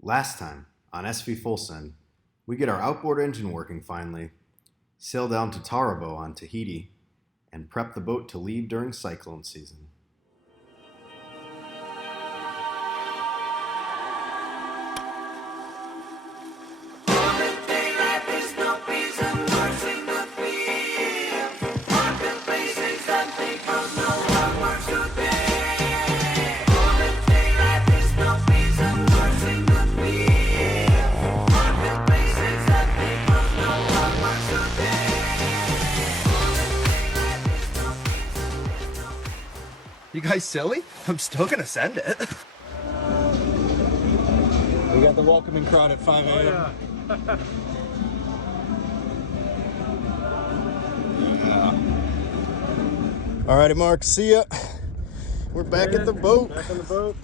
Last time, on SV Full Send, we get our outboard engine working finally, sail down to Taravao on Tahiti, and prep the boat to leave during cyclone season. You guys silly? I'm still gonna send it. We got the welcoming crowd at 5 a.m. Yeah. Alrighty, Mark, see ya. We're back at the boat. Back on the boat.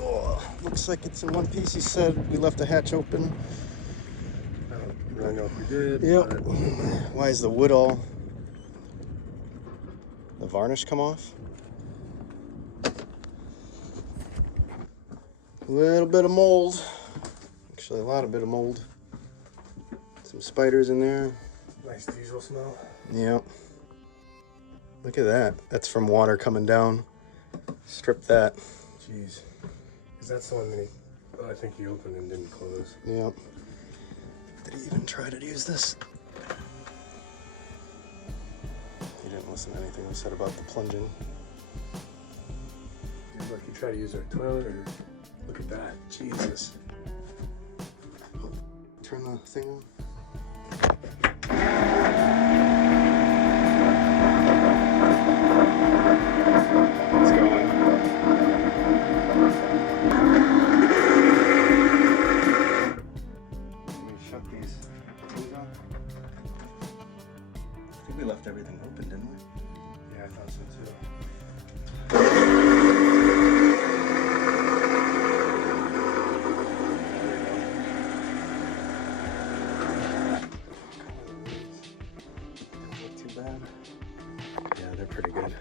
Oh, looks like it's in one piece. He said we left the hatch open. I don't really know if we did. Yep. But Why is the wood all... the varnish come off? A little bit of mold. Actually, a lot of bit of mold. Some spiders in there. nice diesel smell. Yep. Look at that. That's from water coming down. Strip that. Jeez. Because that's the one that I think he opened and didn't close. Yep. Did he even try to use this? He didn't listen to anything we said about the plunging. Dude, look, he tried to use our toilet or... Look at that. Jesus. Turn the thing on. It's going. Let me shut these things off. I think we left everything open, didn't we? Yeah, I thought so too. Not too bad. Yeah, they're pretty good.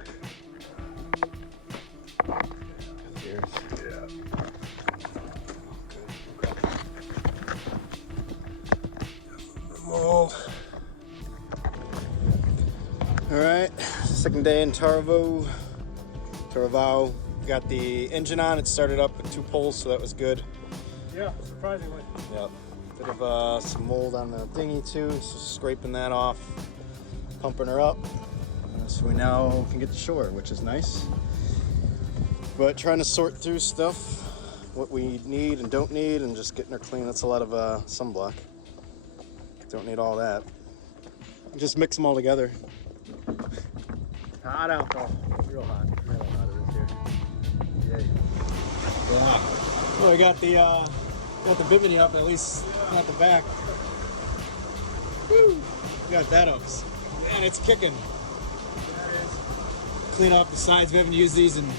Cheers. Yeah. Mold. All right, second day in Taravao. Got the engine on. It started up with 2 poles, so that was good. Yeah, surprisingly. Yep. Bit of some mold on the dinghy too, so scraping that off, pumping her up. So we now can get to shore, which is nice. But trying to sort through stuff, what we need and don't need, and just getting her clean. That's a lot of sunblock. Don't need all that. Just mix them all together. Hot out though. Real hot. Real hot it is here. Yay. Yeah. Well, we got the bimini up, at least at the back. Woo! Got that up. Man, it's kicking. Clean up the sides. We haven't used these and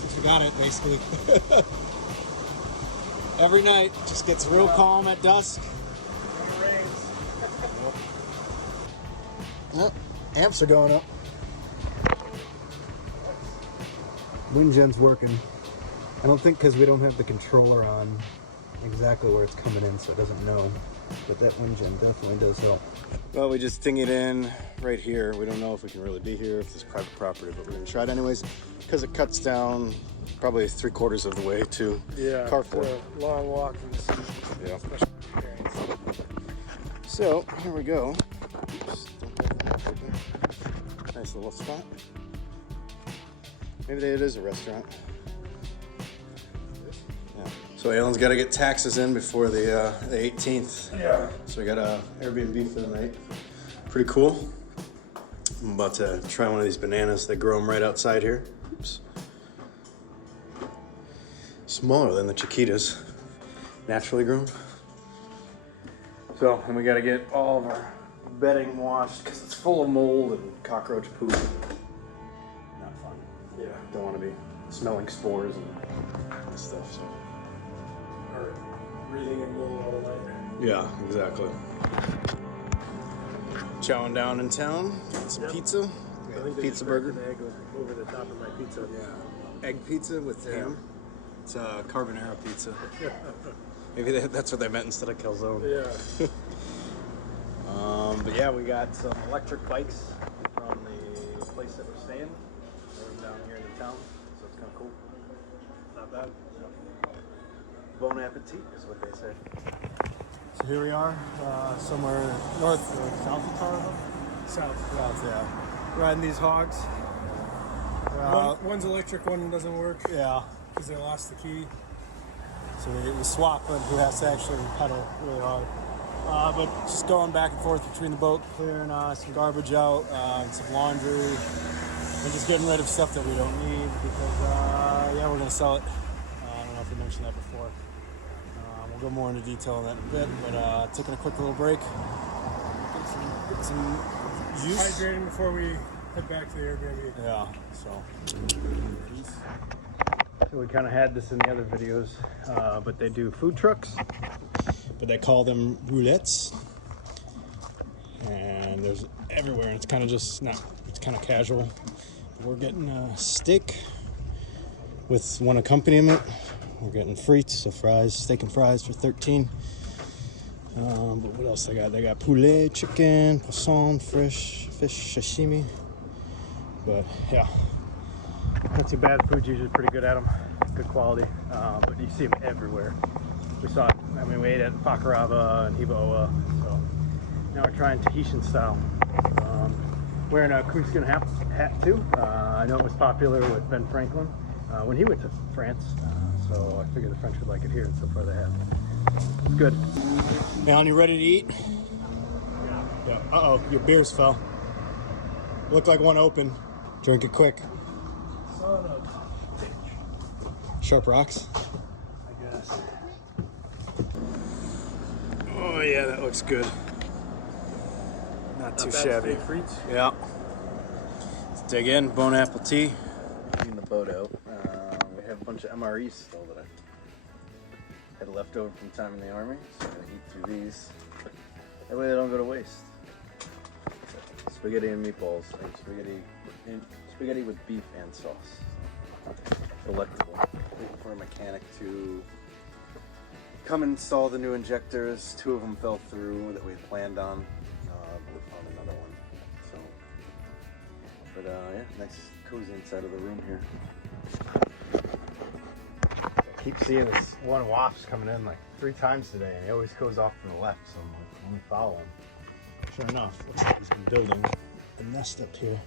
since we got it, basically. Every night, just gets real calm at dusk. Yep. Amps are going up. Wind gen's working. I don't think because we don't have the controller on exactly where it's coming in, so it doesn't know. But that wind gen definitely does help. Well, we just dinged it in right here. We don't know if we can really be here, if it's private property, but we're gonna try it anyways, because it cuts down probably 3/4 of the way to Carrefour. A long walk from the sea. Yeah. Especially parents. So here we go. Oops, don't have that open. Nice little spot. Maybe it is a restaurant. Yeah. So Alan's got to get taxes in before the 18th. Yeah. So we got a Airbnb for the night. Pretty cool. I'm about to try one of these bananas. They grow them right outside here. Oops. Smaller than the Chiquitas. Naturally grown. So, and we got to get all of our bedding washed because it's full of mold and cockroach poop. Not fun. Yeah. Don't want to be smelling spores and stuff. So. Or breathing in mold all night. Yeah, exactly. Chowing down in town, getting some pizza. I think they Pizza just burger. put an egg over the top of my pizza. Yeah. Egg pizza with ham. It's carbonara pizza. Maybe that's what they meant instead of calzone. Yeah. But yeah, we got some electric bikes from the place that we're staying. They're down here in the town, so it's kind of cool. Not bad. Bon appetit is what they say. So here we are, somewhere north or south of Taravao. South, yeah. Riding these hogs. One's electric, one doesn't work Yeah. because they lost the key. So we swap, but who has to actually pedal really hard. But just going back and forth between the boat, clearing some garbage out, and some laundry, and just getting rid of stuff that we don't need because, yeah, we're going to sell it. I don't know if we mentioned that before. We'll go more into detail on that in a bit, but taking a quick little break. Get some juice. Hydrating before we head back to the Airbnb. Yeah, so we kind of had this in the other videos, but they do food trucks, but they call them roulettes, and there's everywhere, and it's kind of just not, it's kind of casual. We're getting a steak with one accompaniment. We're getting frites, so fries, steak and fries for $13. But what else they got? They got poulet, chicken, poisson, fresh fish, sashimi. But yeah, not too bad. Food's usually pretty good at them, good quality. But you see them everywhere. We saw it. I mean, we ate at Pacarava and Hibaoa. So now we're trying Tahitian style. Wearing a coonskin hat too. I know it was popular with Ben Franklin when he went to France. So I figured the French would like it here, and so far they have. It's good. Alan, you ready to eat? Yeah. Uh-oh, your beers fell. Looked like one open. Drink it quick. Son of a bitch. Sharp rocks? I guess. Oh yeah, that looks good. Not too shabby. Steak frites. Yeah. Let's dig in. Bon appetit. Clean the boat out. We have a bunch of MREs still that I had left over from time in the army, so I'm gonna eat through these. That way they don't go to waste. Spaghetti and meatballs. Spaghetti with beef and sauce. Delectable. Waiting for a mechanic to come install the new injectors. 2 of them fell through that we had planned on. We found another one. So, but yeah, nice cozy inside of the room here. I keep seeing this one wasp coming in like 3 times today, and he always goes off to the left. So I'm like, let me follow him. Sure enough, looks like he's been building a nest up here.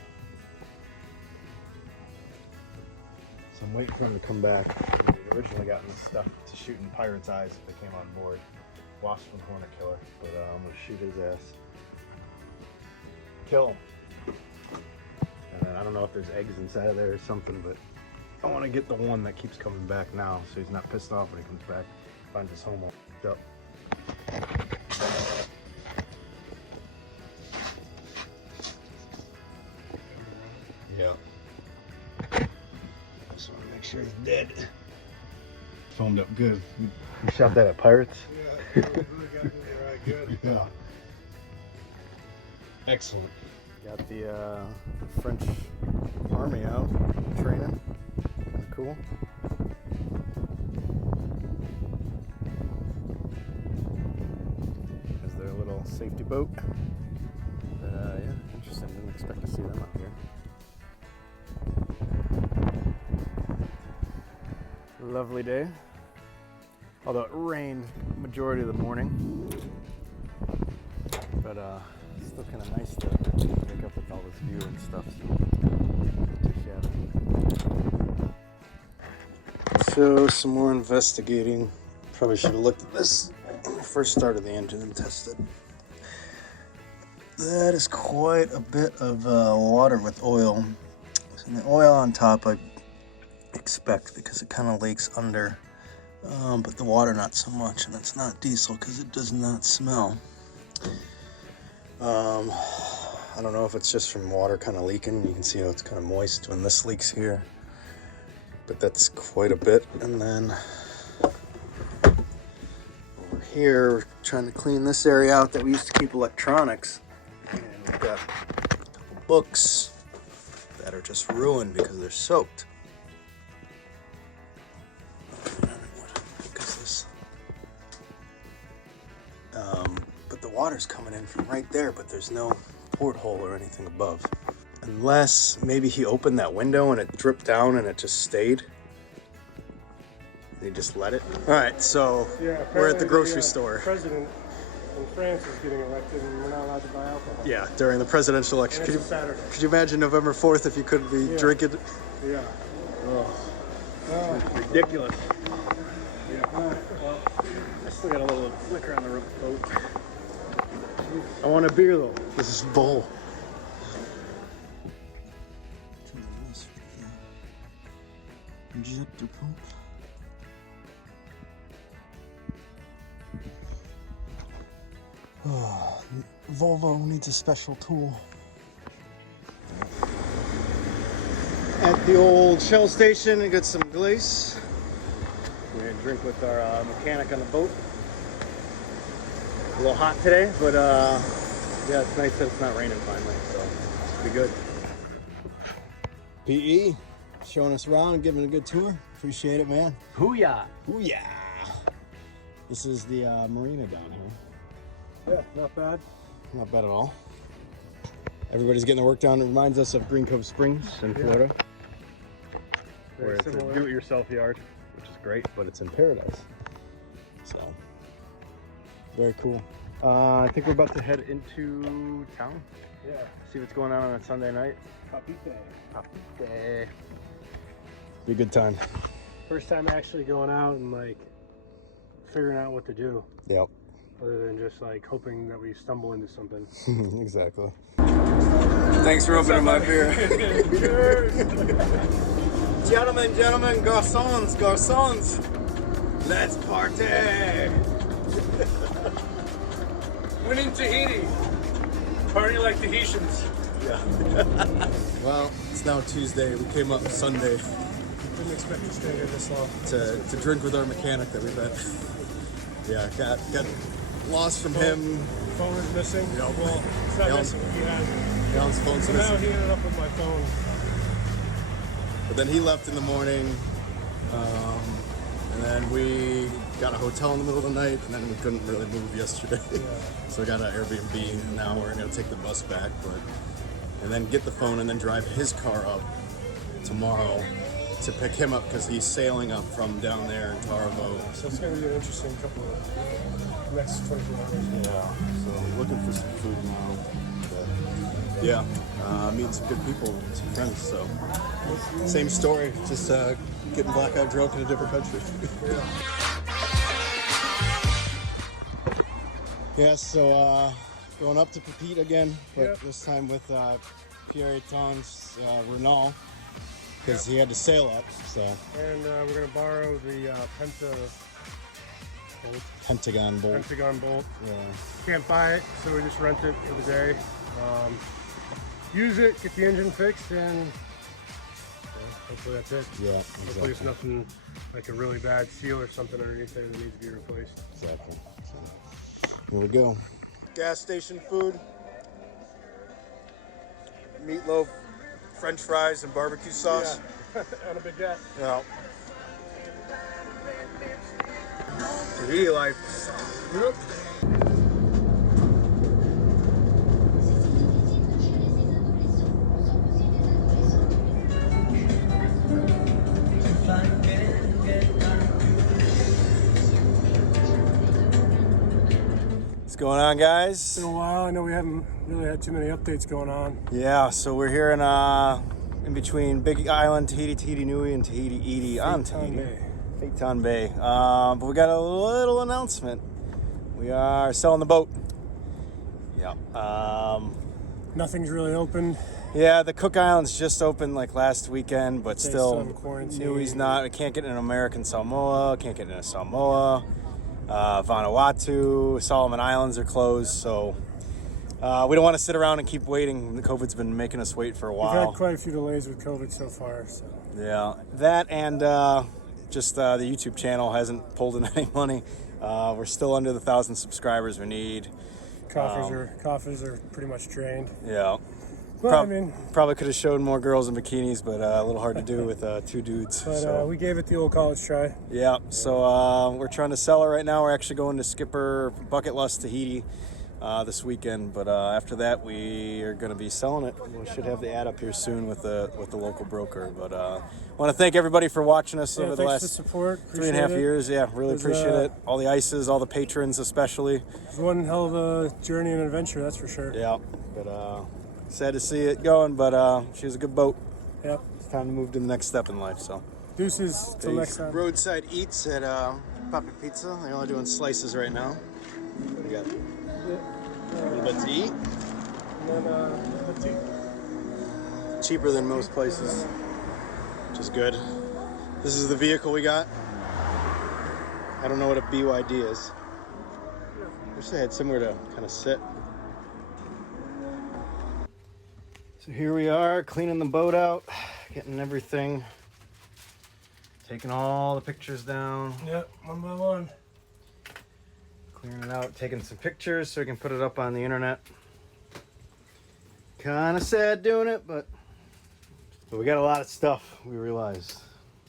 So I'm waiting for him to come back. We originally gotten this stuff to shoot in pirates' eyes if they came on board. Wasp and hornet killer, but I'm gonna shoot his ass. Kill him. And then I don't know if there's eggs inside of there or something, but I want to get the one that keeps coming back now, so he's not pissed off when he comes back. Finds his home all f***ed up. Yeah. Just want to make sure he's dead. Foamed up good. You shot that at pirates? Yeah, really got me right good. Yeah. Excellent. Got the French army out training. Kind of cool. There's their little safety boat. Yeah, interesting. Didn't expect to see them up here. Lovely day. Although it rained majority of the morning. But still kind of nice to wake up with all this view and stuff. So, not too shabby. So some more investigating. Probably should have looked at this when I first started the engine and tested. That is quite a bit of water with oil. And the oil on top I expect because it kind of leaks under. But the water not so much, and it's not diesel because it does not smell. I don't know if it's just from water kind of leaking. You can see how it's kind of moist when this leaks here, but that's quite a bit. And then over here, we're trying to clean this area out that we used to keep electronics, and we've got a couple books that are just ruined because they're soaked. water's coming in from right there, but there's no porthole or anything above. Unless maybe he opened that window and it dripped down and it just stayed. And he just let it. All right, so we're at the grocery store. President in France is getting elected and we're not allowed to buy alcohol. Yeah, during the presidential election. And it's a Saturday. Could you imagine November 4th if you couldn't be drinking? Yeah. Ridiculous. Yeah. Well, I still got a little liquor on the boat. I want a beer though. This is bowl. Oh, Volvo needs a special tool. At the old Shell station, I got some glace. We're gonna drink with our mechanic on the boat. A little hot today, but yeah, it's nice that it's not raining finally, so it'll be good. PE, showing us around and giving a good tour. Appreciate it, man. Hoo-yah. Hoo-yah. This is the marina down here. Yeah, not bad. Not bad at all. Everybody's getting their work done. It reminds us of Green Cove Springs in Florida. Where it's a do-it-yourself yard, which is great, but it's in paradise. So, very cool. I think we're about to head into town. Yeah. See what's going on a Sunday night. Capite. Be a good time. First time actually going out and like figuring out what to do. Yep. Other than just like hoping that we stumble into something. Exactly. Thanks for opening my beer. Cheers! Gentlemen, garçons, let's party! Winning Tahiti. Party like Tahitians. Well, it's now Tuesday. We came up Sunday Didn't expect to stay here this long. to drink with our mechanic that we met. Yeah, got lost from him. Phone is missing. Yeah. Well, it's not Yeah. missing. He has it. Alan's phone's So now missing. he ended up with my phone. But then he left in the morning, and then we got a hotel in the middle of the night, and then we couldn't really move yesterday. So we got an Airbnb, and now we're gonna take the bus back, and then get the phone and then drive his car up tomorrow to pick him up because he's sailing up from down there in Taravao. So it's going to be an interesting couple of next 24 hours. Yeah, so we're looking for some food now. But yeah, meeting some good people, some friends. So same story, just getting blackout drunk in a different country. Yeah, so going up to Pepite again, but this time with Pierre Eton's Renault, because he had to sail up. So. And we're going to borrow the Pentagon bolt. Pentagon bolt. Yeah. Can't buy it, so we just rent it for the day. Use it, get the engine fixed, and hopefully that's it. Yeah, Hopefully exactly. it's nothing like a really bad seal or something underneath there that needs to be replaced. Exactly. So, here we go. Gas station food. Meatloaf, French fries, and barbecue sauce. Yeah. On a baguette. Yeah. Tahiti life. Yep. What's going on, guys? It's been a while. I know we haven't really had too many updates going on. Yeah, so we're here in between Big Island, Tahiti Nui, and Tahiti Iti on Tahiti. Phaeton Bay. But we got a little announcement. We are selling the boat. Yeah. Nothing's really open. Yeah, the Cook Islands just opened like last weekend, but They still, have quarantine. Nui's not. I can't get in American Samoa. Can't get into Samoa. Vanuatu, Solomon Islands are closed, so we don't want to sit around and keep waiting. The COVID's been making us wait for a We've while. had quite a few delays with COVID so far. So. Yeah, that and just the YouTube channel hasn't pulled in any money. We're still under the 1,000 subscribers we need. Coffers are pretty much drained. Yeah. Well, I mean, Probably could have showed more girls in bikinis, but a little hard to do with two dudes. but so. we gave it the old college try. Yeah, so we're trying to sell it right now. We're actually going to Skipper Bucket Lust Tahiti this weekend. But after that, we are going to be selling it. We should have the ad up here soon with the local broker. But I want to thank everybody for watching us over the last support. 3.5 years. Yeah, really appreciate it. All the ices, all the patrons especially. It's one hell of a journey and adventure, that's for sure. Yeah, but sad to see it going, but she was a good boat. Yep. It's time to move to the next step in life, so. Deuces, till next time. Roadside Eats at Papa Pizza. They're only doing slices right now. We got a little bit to eat. And then, Cheaper than most places, which is good. This is the vehicle we got. I don't know what a BYD is. I wish they had somewhere to kind of sit. So here we are, cleaning the boat out, getting everything, taking all the pictures down. Yep, one by one. Clearing it out, taking some pictures so we can put it up on the internet. Kind of sad doing it, but we got a lot of stuff, we realized.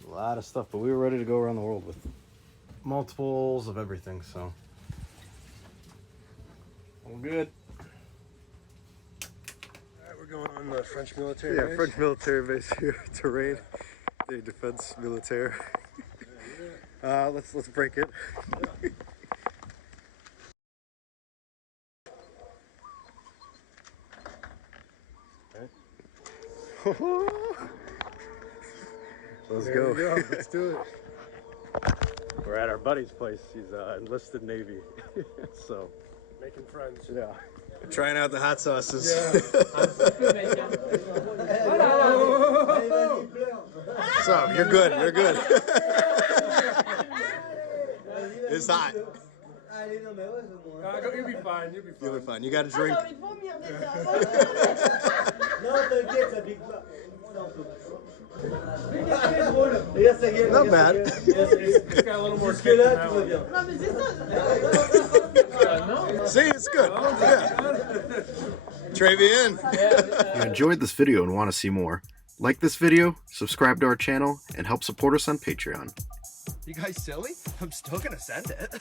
A lot of stuff, but we were ready to go around the world with multiples of everything, so. All good. Alright, we're going on the French military base. French military base here, terrain, the defense militaire. Let's break it. Let's There we go. Let's do it. We're at our buddy's place. He's enlisted Navy, so Making friends. yeah. Trying out the hot sauces. So you're good. You're good. It's hot. You'll be fine. You'll be fine. You'll be fine. You got a drink. Not bad. It's got a little more kick than that one. See, it's good. Yeah. Trevian. If you enjoyed this video and want to see more, like this video, subscribe to our channel, and help support us on Patreon. You guys silly? I'm still gonna send it.